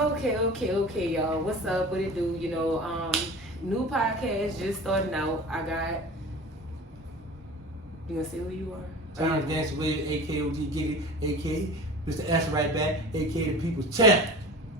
Okay, y'all. What's up? What it do? New podcast just starting out. You gonna say who you are? Terrence, gangster, AKOG, Giggy, AK, Mr. Answer Right Back, AK the People's Champ.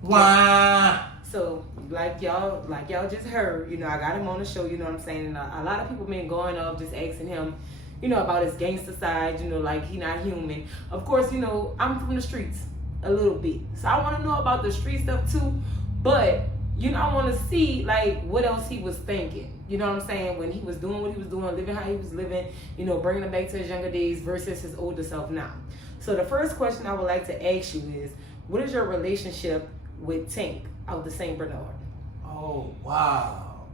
Wah! So, like y'all just heard, I got him on the show, you know what I'm saying? And a lot of people been going up just asking him, about his gangster side, like he not human. Of course, I'm from the streets a little bit. So I want to know about the street stuff too. But, I want to see, like, what else he was thinking. You know what I'm saying? When he was doing what he was doing, living how he was living, bringing him back to his younger days versus his older self now. So the first question I would like to ask you is, what is your relationship with Tank out the St. Bernard? Oh, wow.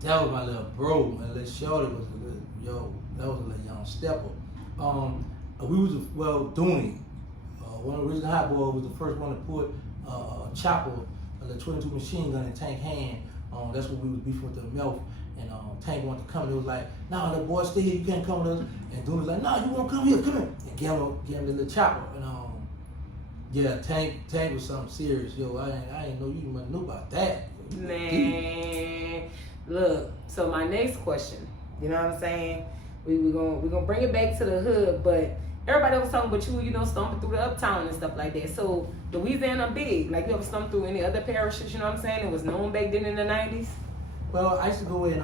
That was my little bro, my little shorty was a little, that was a little young stepper. We was, doing one of the original Hot Boys was the first one to put a chopper, a little 22 machine gun in Tank's hand. That's what we was beefing with the mouth. And Tank wanted to come. And it was like, nah, the boy stay here, you can't come with us. And Dooney was like, nah, you won't come here, come here. And gave him the little chopper. And yeah, Tank was something serious. Yo, I didn't know you even knew about that. Man, look. So my next question, you know what I'm saying? We're gonna bring it back to the hood, but everybody was talking about you, stumbling through the uptown and stuff like that. So Louisiana big. Like, you ever stumbled through any other parishes, you know what I'm saying? It was known back then in the 90s. Well, I used to go in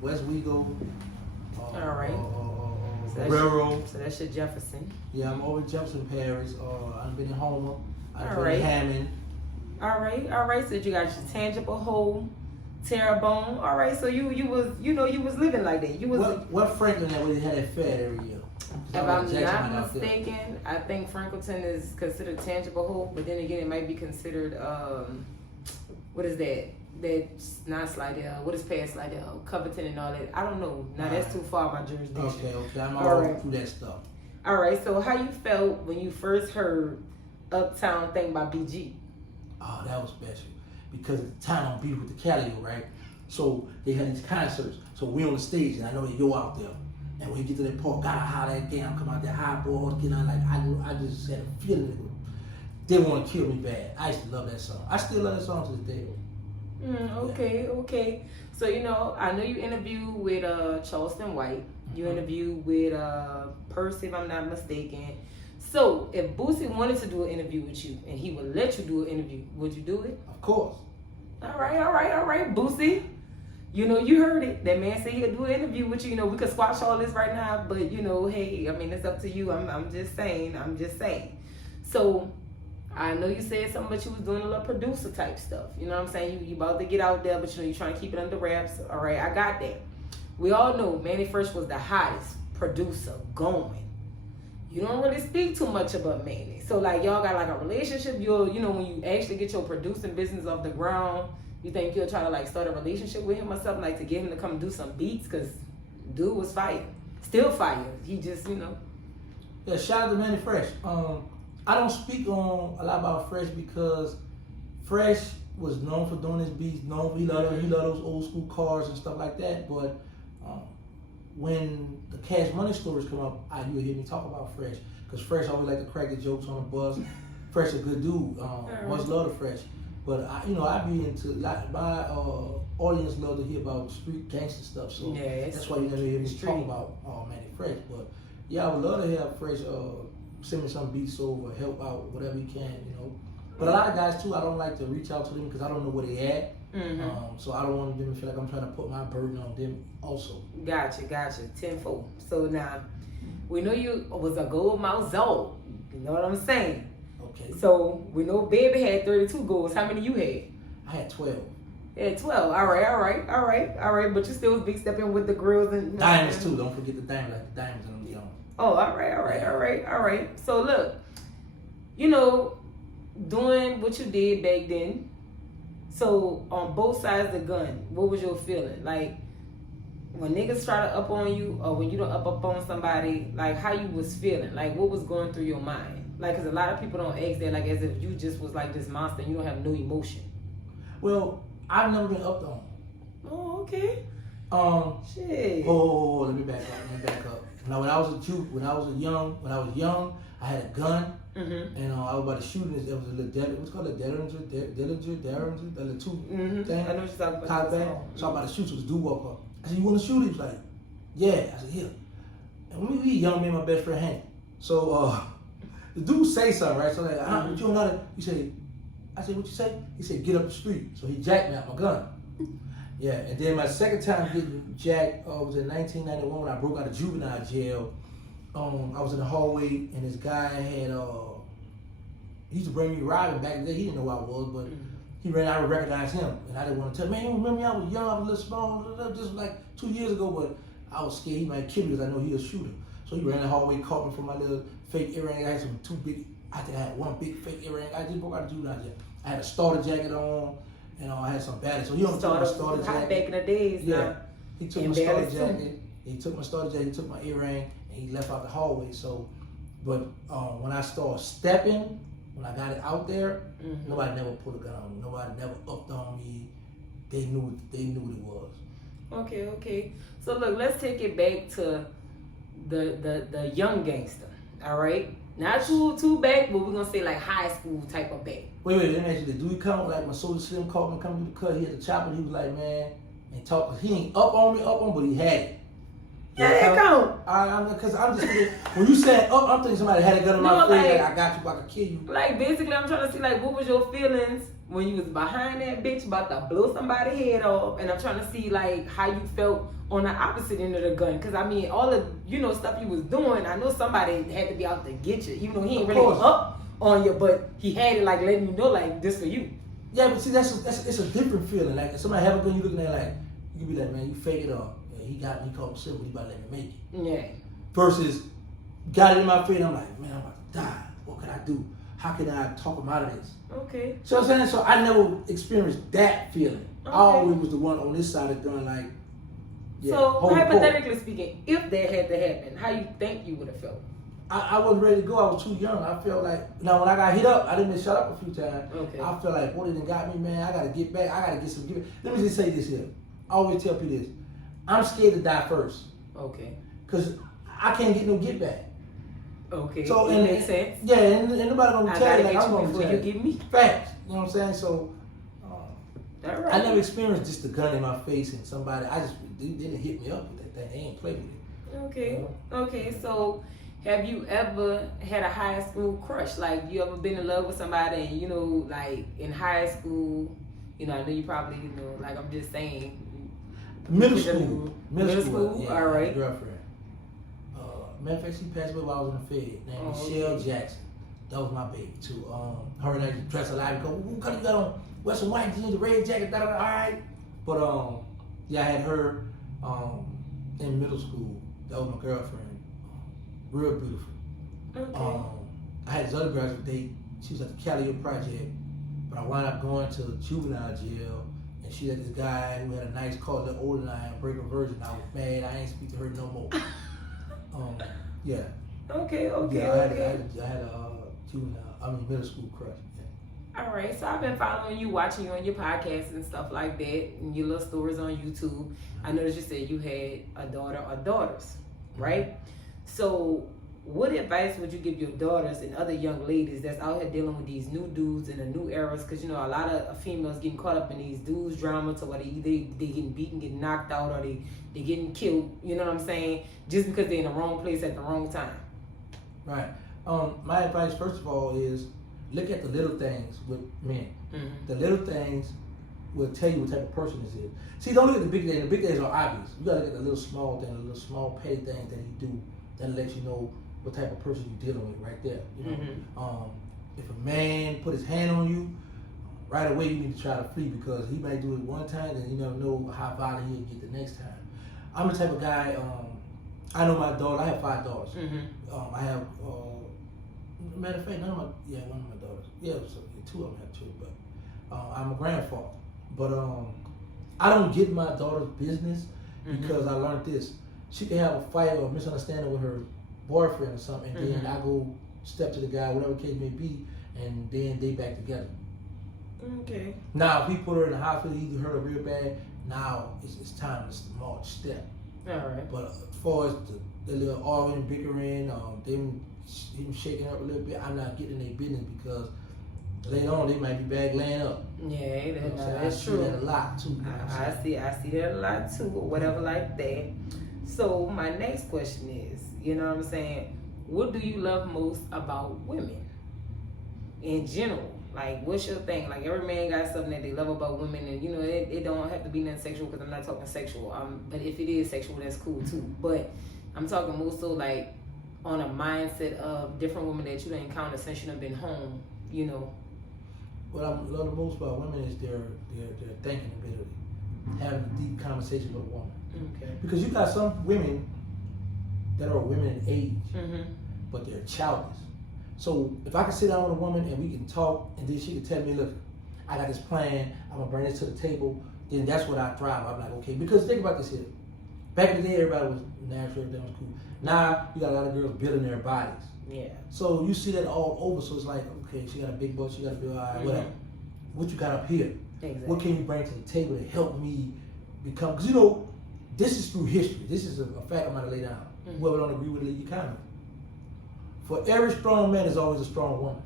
West Wego. All right. Railroad. So that's your Jefferson. Yeah, I'm over in Jefferson Parish. I've been in Homer. I've been right. in Hammond. All right. So you got your tangible home, Terrebonne. All right. So you was living like that. You was. What Franklin that we had that fair every year? If I'm not mistaken, I think Franklinton is considered tangible hope, but then again, it might be considered what is that? That's not Slidell. What is past Slidell? Covington and all that. I don't know. Now that's too far my jurisdiction. Okay. I'm all right through that stuff. All right. So how you felt when you first heard Uptown thing by BG? Oh, that was special because at the time I'm beat with the Calio, right? So they had these concerts. So we on the stage and I know that you're out there. And when you get to that part, gotta holler again. I'm coming out there high ball, get on like I just had a feeling they want to kill me bad. I used to love that song. I still love that song to this day. Okay. So I know you interviewed with Charleston White. You interviewed with Percy, if I'm not mistaken. So if Boosie wanted to do an interview with you and he would let you do an interview, would you do it? Of course. All right, Boosie. You heard it. That man said he'll do an interview with you. We could squash all this right now, but hey, I mean, it's up to you. I'm just saying. So I know you said something, but you was doing a little producer type stuff. You know what I'm saying? You about to get out there, but you're trying to keep it under wraps. All right, I got that. We all know Manny Fresh was the hottest producer going. You don't really speak too much about Manny. So like y'all got like a relationship. When you actually get your producing business off the ground, you think you'll try to like start a relationship with him or something, like to get him to come do some beats? Cause dude was fire. Still fire. He just, Yeah, shout out to Manny Fresh. I don't speak on a lot about Fresh because Fresh was known for doing his beats, he loved those old school cars and stuff like that. But when the Cash Money stories come up, you'll hear me talk about Fresh. Because Fresh always like to crack the jokes on the bus. Fresh a good dude. Much love to Fresh. But I be into my audience love to hear about street gangster stuff. So that's why you never hear me talk about Manny Fresh. But yeah, I would love to have Fresh send me some beats over, help out whatever you can, But a lot of guys too, I don't like to reach out to them because I don't know where they at. So I don't want them to feel like I'm trying to put my burden on them also. Gotcha. Tenfold. So now, we know you was a gold mouth zone. You know what I'm saying? Okay. So we know Baby had 32 goals. How many you had? I had 12. You had 12. All right. But you still was big stepping with the grills and diamonds too. Don't forget the diamonds, like the diamonds in them young. Oh, all right. So look, doing what you did back then. So on both sides of the gun, what was your feeling? Like when niggas try to up on you, or when you don't up on somebody, like how you was feeling? Like what was going through your mind? Like, cause a lot of people don't ask that, like as if you just was like this monster and you don't have no emotion. Well, I've never been upped on. Oh, okay. Shit. Oh, let me back up. Now, when I was young, I had a gun. And I was about to shoot it. It was a little what's called a Derringer, the little two thing. I know what you're talking about. Back. So I'm about to shoot. So this dude walked up. I said, "You want to shoot?" He was like, "Yeah." I said, "Yeah." And we young, me and my best friend Hank. So the dude say something, right? So like, you don't know that. He said, I said, "What you say?" He said, "Get up the street." So he jacked me out my gun. Yeah, and then my second time getting jacked was in 1991 when I broke out of juvenile jail. I was in the hallway and this guy had he used to bring me riding back then. He didn't know who I was, but he ran out to recognize him. And I didn't want to tell him, "Man, you remember me? I was young, I was a little small, just like 2 years ago," but I was scared he might kill me because I know he was a shooter. So he ran the hallway, caught me for my little fake earring. I had I think I had one big fake earring. I just broke out of juvenile jail. I had a starter jacket on, and I had some batteries. So he only took my starter jacket. Back in the days, yeah. He took my starter jacket. He took my starter jacket. He took my earring, and he left out the hallway. So, but when I started stepping, when I got it out there, nobody never put a gun on me. Nobody never upped on me. They knew what it was. Okay. So look, let's take it back to the young gangster. All right. Not too back, but we're gonna say like high school type of back. Wait, let me ask you, do he come like when Soulja Slim called me coming to the cut? He had the chopper. He was like, "Man," and talk. He ain't up on me, but he had it. Yeah, come. Because I'm just thinking, when you said up, I'm thinking somebody had a gun in my face, like I got you, I could kill you. Like basically, I'm trying to see like what was your feelings when you was behind that bitch about to blow somebody's head off, and I'm trying to see like how you felt on the opposite end of the gun. Because I mean, all of stuff you was doing, I know somebody had to be out to get you, even though he ain't really up on you, but he had it like letting you know like this for you. Yeah, but see it's a different feeling. Like if somebody have a gun, you looking at it like you can be like, "Man, you fake it up. Yeah, he got me, he called me simple, he about to let me make it." Yeah. Versus got it in my face, I'm like, "Man, I'm about to die. What can I do? How can I talk him out of this?" Okay. So I'm saying, so I never experienced that feeling. Okay. I always was the one on this side of the gun, like. Yeah, so hypothetically speaking, if that had to happen, how you think you would have felt? I wasn't ready to go. I was too young. I felt like when I got hit up, I didn't get shut up a few times. Okay. I felt like, "Boy, they done got me, man. I gotta get back. I gotta get some. Let me just say this here. I always tell people this. I'm scared to die first. Okay. Cause I can't get no get back. Okay. So it makes sense. Yeah, and nobody gonna tell you like I'm gonna tell you. Give me facts. You know what I'm saying? So. All right. I never experienced just the gun in my face and somebody. They didn't hit me up with that thing. They ain't play with it. Okay. Okay. So, have you ever had a high school crush? Like, you ever been in love with somebody and like in high school, I know you probably, like I'm just saying. Middle school. Yeah, all right. Girlfriend. Matter of fact, she passed away while I was in the Fed. Named Michelle Jackson. That was my baby too. Her and I dress alike and go, "What color you got on? Wear some white jeans, a red jacket, all right." But yeah, I had her in middle school. That was my girlfriend. Real beautiful. Okay. I had this other graduate date. She was at the Callio Project, but I wound up going to juvenile jail, and she had this guy who had a nice car, a little older than I am, break a virgin. I was mad. I ain't speak to her no more. Yeah. Okay. Yeah, I had a middle school crush. Yeah. All right, so I've been following you, watching you on your podcasts and stuff like that, and your little stories on YouTube. I noticed you said you had a daughter or daughters, right? So, what advice would you give your daughters and other young ladies that's out here dealing with these new dudes and the new eras? Because a lot of females getting caught up in these dudes drama to where they getting beaten, getting knocked out, or they getting killed. You know what I'm saying? Just because they're in the wrong place at the wrong time. Right. My advice, first of all, is look at the little things with men. The little things will tell you what type of person this is. See, don't look at the big things. The big things are obvious. You gotta look at the little small things, the little small petty things that he do that let you know what type of person you're dealing with right there. If a man put his hand on you, right away you need to try to flee because he might do it one time and you never know how violent he'll get the next time. I'm the type of guy, I know my daughter, I have 5 daughters. I have, matter of fact, one of my daughters. Yeah, so 2 of them have children, but I'm a grandfather. But I don't get my daughter's business because I learned this. She can have a fight or a misunderstanding with her boyfriend or something, and then I go step to the guy, whatever the case may be, and then they back together. Okay. Now, if we put her in the hospital, either hurt her real bad, now it's time to march step. All right. But as far as the little arguing, bickering, them even shaking up a little bit, I'm not getting in their business because later on they might be back laying up. Yeah, that's true. I true. see that a lot too. I see that a lot too, or whatever like that. So my next question is, you know what I'm saying? What do you love most about women in general? Like, what's your thing? Like, every man got something that they love about women, and you know, it don't have to be nothing sexual because I'm not talking sexual. But if it is sexual, that's cool too. But I'm talking more so like on a mindset of different women that you done encountered since you done been home. You know. What I love the most about women is their thinking ability, having a deep conversation with a woman. Okay. Because you got some women that are women in age, but they're childish. So if I can sit down with a woman and we can talk, and then she can tell me, look, I got this plan, I'm gonna bring this to the table, then that's what I thrive. I'm like, okay, because think about this here. Back in the day, everybody was natural, everything was cool. Now you got a lot of girls building their bodies. Yeah. So you see that all over. So it's like, okay, she got a big butt, she got a big eye, whatever. What you got up here? Exactly. What can you bring to the table to help me become? Because you know, this is through history. This is a fact I'm gonna lay down. Whoever don't agree with it, you comment. For every strong man, there's always a strong woman.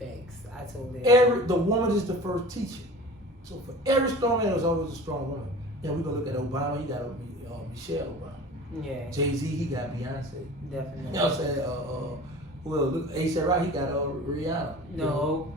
Facts. I totally agree. The woman is the first teacher. So for every strong man, there's always a strong woman. Yeah, we're gonna look at Obama. He got Michelle Obama. Yeah. Jay-Z, he got Beyonce. Definitely. You know what I'm saying? Well, look, A$AP Rocky, he got Rihanna. No.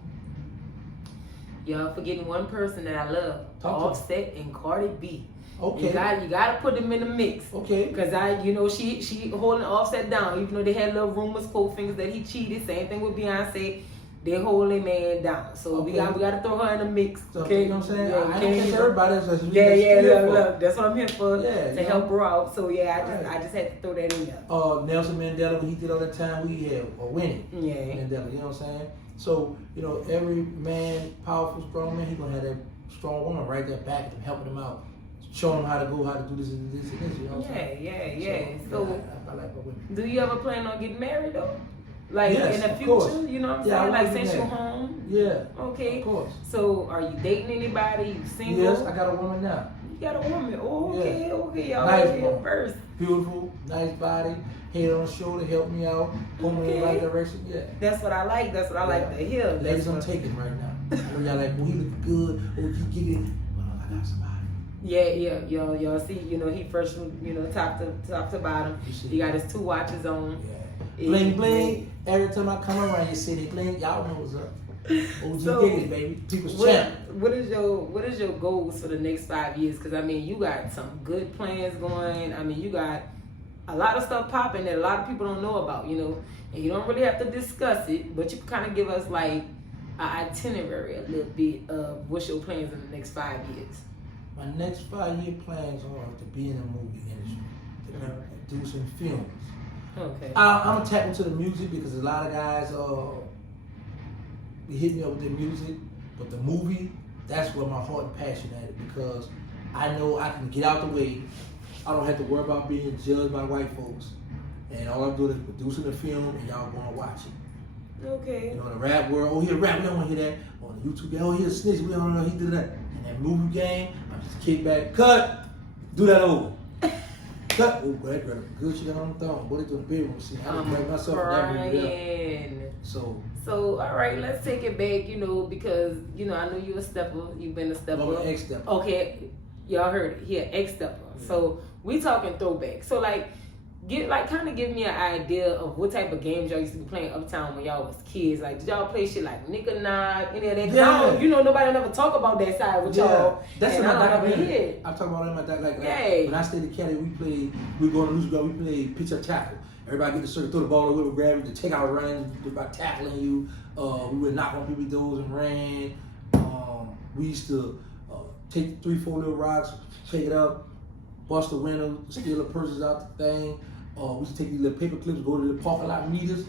Y'all forgetting one person that I love. Offset and Cardi B. Okay. You gotta put them in the mix. Okay. Cause she holding Offset down. Even though they had little rumors, cold fingers that he cheated. Same thing with Beyonce. They hold their man down. So we gotta throw her in the mix. So, okay. You know what I'm saying? Yeah, I don't catch everybody. Look, that's what I'm here for. Yeah, to help her out. So yeah, I just had to throw that in there. Nelson Mandela, when he did all that time, we had Winnie. Yeah. Mandela, you know what I'm saying? So, you know, every man, powerful, strong man, he gonna have that strong woman right there backing him, helping him out, showing him how to go, how to do this and this and this, you know what I'm saying? Yeah. So I like my women. do you ever plan on getting married though? Like yes, in the of future, course. you know what I'm Yeah, saying? I Like wanna since get you're married. home. Yeah. Okay. Of course. So are you dating anybody? You single? Yes, I got a woman now. You got a woman. Oh, okay, Yeah. okay. Y'all Nice right here woman. first. Beautiful, nice body, head on the shoulder, help me out, pull me in the right direction. Yeah. That's what I like. That's what I like to hear. Ladies, I'm taking right now. I know y'all like, well, he look good. Oh, you get it. Well, I got somebody. Yeah. Y'all see, you know, he first, you know, top to bottom. He got his 2 watches on. Yeah. Bling bling. Every time I come around your city, bling. Y'all know what's up. OG So, Giggity, baby. People's champ. What is your goals for the next 5 years? Because I mean, you got some good plans going. I mean, you got a lot of stuff popping that a lot of people don't know about, you know, and you don't really have to discuss it, but you can kind of give us like an itinerary a little bit of what's your plans in the next 5 years. My next 5-year plans are to be in the movie industry, to do some films. Okay. I'm gonna tap into the music because a lot of guys they hit me up with their music, but the movie, that's where my heart and passion at it, because I know I can get out the way. I don't have to worry about being judged by white folks, and all I'm doing is producing the film, and y'all gonna watch it. Okay. You know, in the rap world, oh, he a rap, we don't want to hear that. On the YouTube, oh, he a snitch, we don't know he did that. In that movie game, I'm just kick back, cut, do that over. Cut. Oh, that girl, good shit on the thumb. What they doing the bedroom scene? I done break myself in that movie. So, all right, let's take it back, you know, because, you know, I know you're a stepper. You've been a stepper. I'm an ex-stepper. Okay, y'all heard it. Yeah, ex-stepper. Yeah. So, we talking throwback. So, like, kind of give me an idea of what type of games y'all used to be playing uptown when y'all was kids. Like, did y'all play shit like Nick or Knock, any of that? Yeah. You know, nobody never talk about that side with y'all. That's and in my I don't documentary. hear it. I'm talking about it in my documentary. Yay. When I stayed in Cali, we go to Lucy Girl, we play pitch or tackle. Everybody get the circle, throw the ball over, grab it, to take out runs by tackling you. We would knock on people's doors and ran. We used to take 3-4 little rocks, pick it up, bust the window, steal the purses out the thing. We used to take these little paper clips, go to the parking lot meters,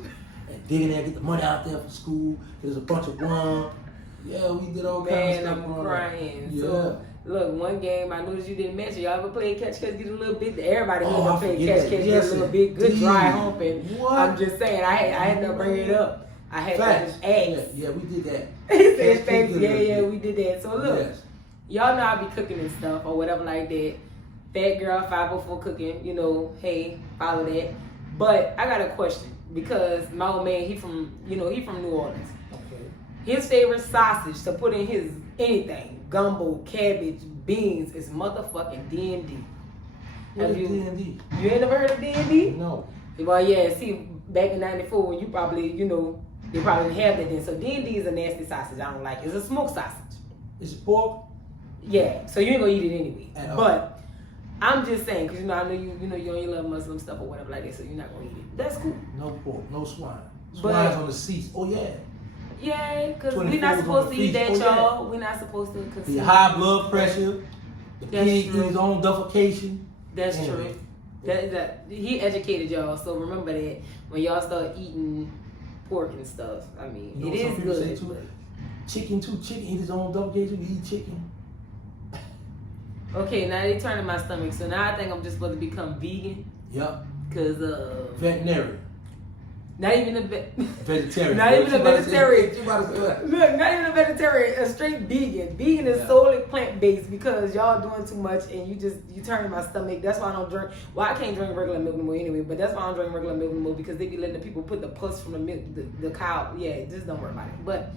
and dig in there, get the money out there for school. There's a bunch of rum. Yeah, we did all kinds of stuff. Man, I'm crying. Yeah. So, look, one game I noticed you didn't mention. Y'all ever played catch, get a little bit? Everybody here I played forget catch, that. get a little bit. Good dry humping. What? I'm just saying, I had to bring it up. I had Facts. to ask. Yeah, we did that. Yeah, we did that. So look, Yes. y'all know I be cooking and stuff or whatever like that. Fat Girl 504 cooking, you know, hey, follow that. But I got a question. because my old man, he from New Orleans. Okay. His favorite sausage to put in his anything, gumbo, cabbage, beans, is motherfucking D&D. What is D&D? You ain't never heard of D&D? No. Well, yeah, see, back in 94, when you probably, they probably didn't have that then. So D&D is a nasty sausage. I don't like it. It's a smoked sausage. Is it pork? Yeah, so you ain't gonna eat it anyway. At all. But I'm just saying, because I know you only love Muslim stuff or whatever like that, so you're not gonna eat it. That's cool. No pork, no swine. But- Swine's on the seats. Oh yeah. Yeah, because we're 24 not is supposed on to the eat that, feast. Oh, y'all. We're not supposed to The consume. high blood pressure. The That's pig true. eat his own defecation. That's Anyway. true. That he educated y'all, so remember that when y'all start eating pork and stuff. I mean, You know it what some is people say good. too? Chicken eat his own defecation. You eat chicken. Okay, now they turning my stomach, so now I think I'm just supposed to become vegan, Yep. cause Veterinarian. not even a Vegetarian. Not even a vegetarian. You about to say that. Look, not even a vegetarian, a straight vegan. Vegan is Yeah. solely plant based because y'all doing too much and you turning my stomach. That's why I don't drink. Well, I can't drink regular milk no more anyway. But that's why I don't drink regular milk no more because they be letting the people put the pus from the milk, the cow. Yeah, just don't worry about it. But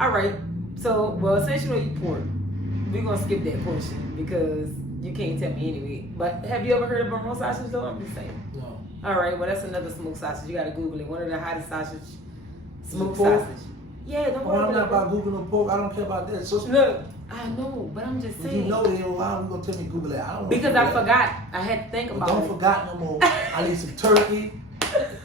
all right. So since you don't eat pork, we're gonna skip that portion because you can't tell me anyway. But have you ever heard of Vermont sausage though? I'm just saying. No. All right, well that's another smoked sausage. You gotta Google it. One of the hottest sausage, smoked pork? sausage. Yeah, don't Oh, worry I'm not about about Google no pork. I don't care about that. So Look, I know, but I'm just if saying. you know that, why are you gonna tell me Google that? I don't. Because wanna I do that. forgot. I had to think Well, about don't it. forget no more. I need some turkey,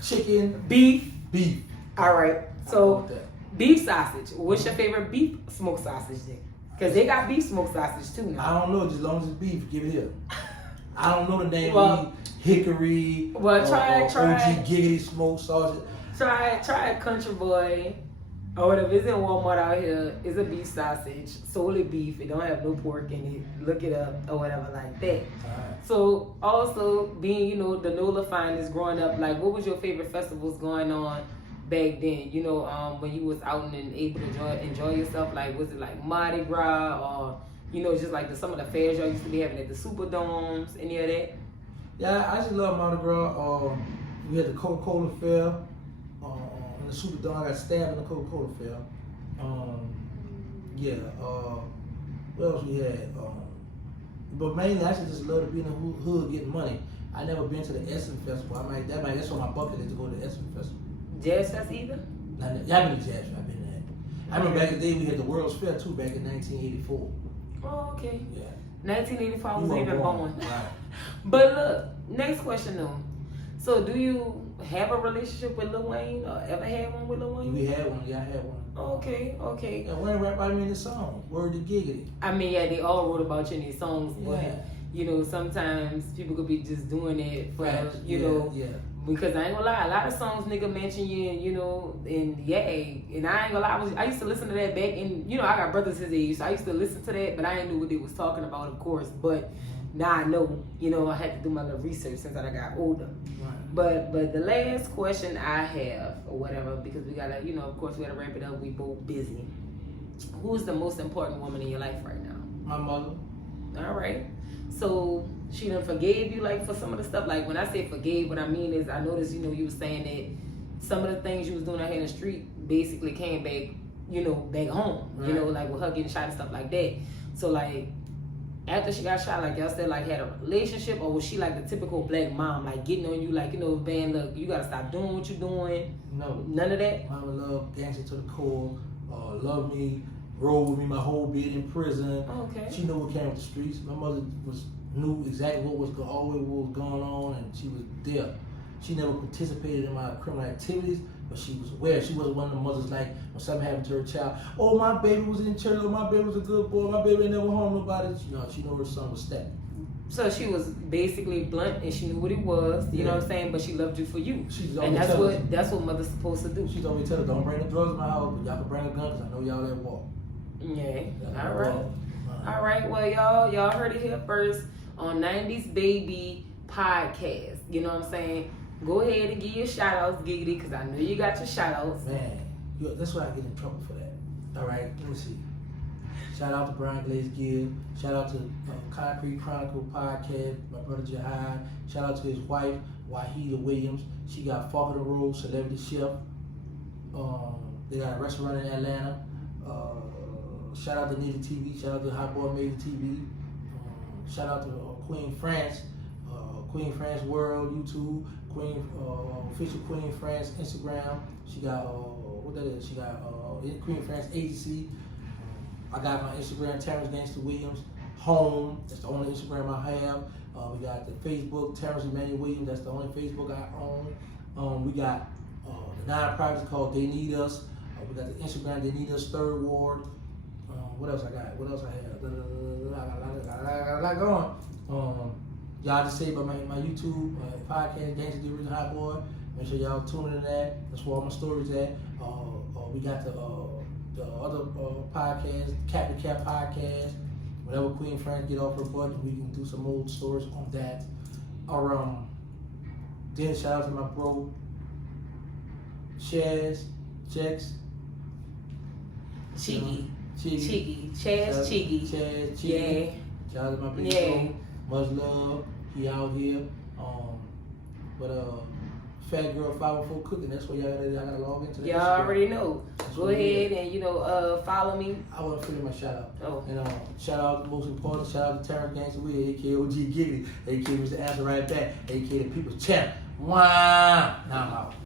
chicken, Beef. beef. All right. I So want that. beef sausage. What's your favorite beef smoked sausage then? Because they got beef smoked sausage too now. I don't know. Just as long as it's beef, give it here. I don't know the name Well- of hickory. Well, try OG it. giggity smoked sausage. Try it, Country Boy. Or whatever. It's in Walmart out here. It's a beef sausage, solely beef. It don't have no pork in it. Look it up or whatever like that. Alright. So also being, the NOLA finest growing up, like what was your favorite festivals going on back then? When you was out and able to enjoy yourself, like was it like Mardi Gras or just like some of the fairs y'all used to be having at the Superdomes, any of that? Yeah, I just love Mardi Gras. We had the Coca-Cola Fair. In the Superdome, I got stabbed in the Coca-Cola Fair. What else we had? But mainly, I just love to be in the hood getting money. I never been to the Essence Festival. That's on my bucket list to go to the Essence Festival. Jazz Fest either? Yeah, I've been to Jazz. I've been there. I remember back in the day we had the World's Fair too, back in 1984. Oh, okay. Yeah. 1985 You was weren't even born. born. Right. But look, next question though. So do you have a relationship with Lil Wayne or ever had one with Lil Wayne? We had one. Yeah, I had one. Okay. Yeah, Wayne rap about me in the song. Word to giggity. I mean, yeah, they all wrote about you in their songs, but Yeah. sometimes people could be just doing it for, Right. Yeah. because I ain't gonna lie, a lot of songs nigga mention you, and and I ain't gonna lie, I used to listen to that back in, I got brothers his age, so I used to listen to that, but I didn't know what they was talking about, of course, but now I know, I had to do my little research since I got older. Right. But the last question I have, or whatever, because we gotta, of course we gotta wrap it up, we both busy. Who's the most important woman in your life right now? My mother. All right. So she done forgave you like for some of the stuff. Like when I say forgave, what I mean is I noticed, you were saying that some of the things you was doing out here in the street basically came back, back home. Right. Like with her getting shot and stuff like that. So like after she got shot, like y'all still like had a relationship, or was she like the typical black mom, like getting on you, like man, look, you gotta stop doing what you're doing? No. None of that. Mama love gangster to the core. Love me. Roll with me my whole bit in prison. Okay. She knew what came with the streets. My mother knew exactly what was going on, and she was there. She never participated in my criminal activities, but she was aware. She wasn't one of the mothers like when something happened to her child. Oh, my baby was in church. Oh, my baby was a good boy. My baby never harmed nobody. She knew her son was stabbed. So she was basically blunt and she knew what it was, you know what I'm saying, but she loved you for you. And that's what mother's supposed to do. She told me, tell her, don't bring the drugs in my house, but y'all can bring a gun because I know y'all that walk. Yeah. Y'all All that right. walk. All right. Well, y'all heard it here first on 90s Baby Podcast. You know what I'm saying? Go ahead and give your shout outs, Giggity, because I know you got your shout outs. Man, that's why I get in trouble for that. All right, let me see. Shout out to Brian Glaze Gill. Shout out to Concrete Chronicle Podcast, my brother Jihad. Shout out to his wife, Wahida Williams. She got Fork of the Road, Celebrity Chef. They got a restaurant in Atlanta. Shout out to Nita TV. Shout out to Hot Boy Major TV. Shout out to Queen France. Queen France World YouTube. Official Queen France Instagram. She got what that is? She got Queen France Agency. I got my Instagram, Terrence Gangster Williams. Home. That's the only Instagram I have. We got the Facebook, Terrence Emmanuel Williams. That's the only Facebook I own. We got the non-private called They Need Us. We got the Instagram, They Need Us Third Ward. What else I got? What else I have? I got a lot going. Y'all just say about my YouTube podcast, Gangster the Original Hot Boy. Make sure y'all tune in that. That's where all my stories at. We got the other podcast, Cap to Cap podcast. Whenever Queen Frank get off her butt, we can do some old stories on that. Then shout out to my bro, Chaz, Chex. Chaz Chiggy. Chaz, Chiggy. Yeah. Shout out to my big bro. Much love. He out here. Fat Girl 504 Cooking. That's where y'all gotta log into. Y'all already know. Go ahead and follow me. I want to finish my shout out. Oh. And shout out, most important, shout out to Terrence Gangster Will, aka OG Giggity, aka Mr. Answer Right Back, aka the People's Champ. Wow. Now I'm out.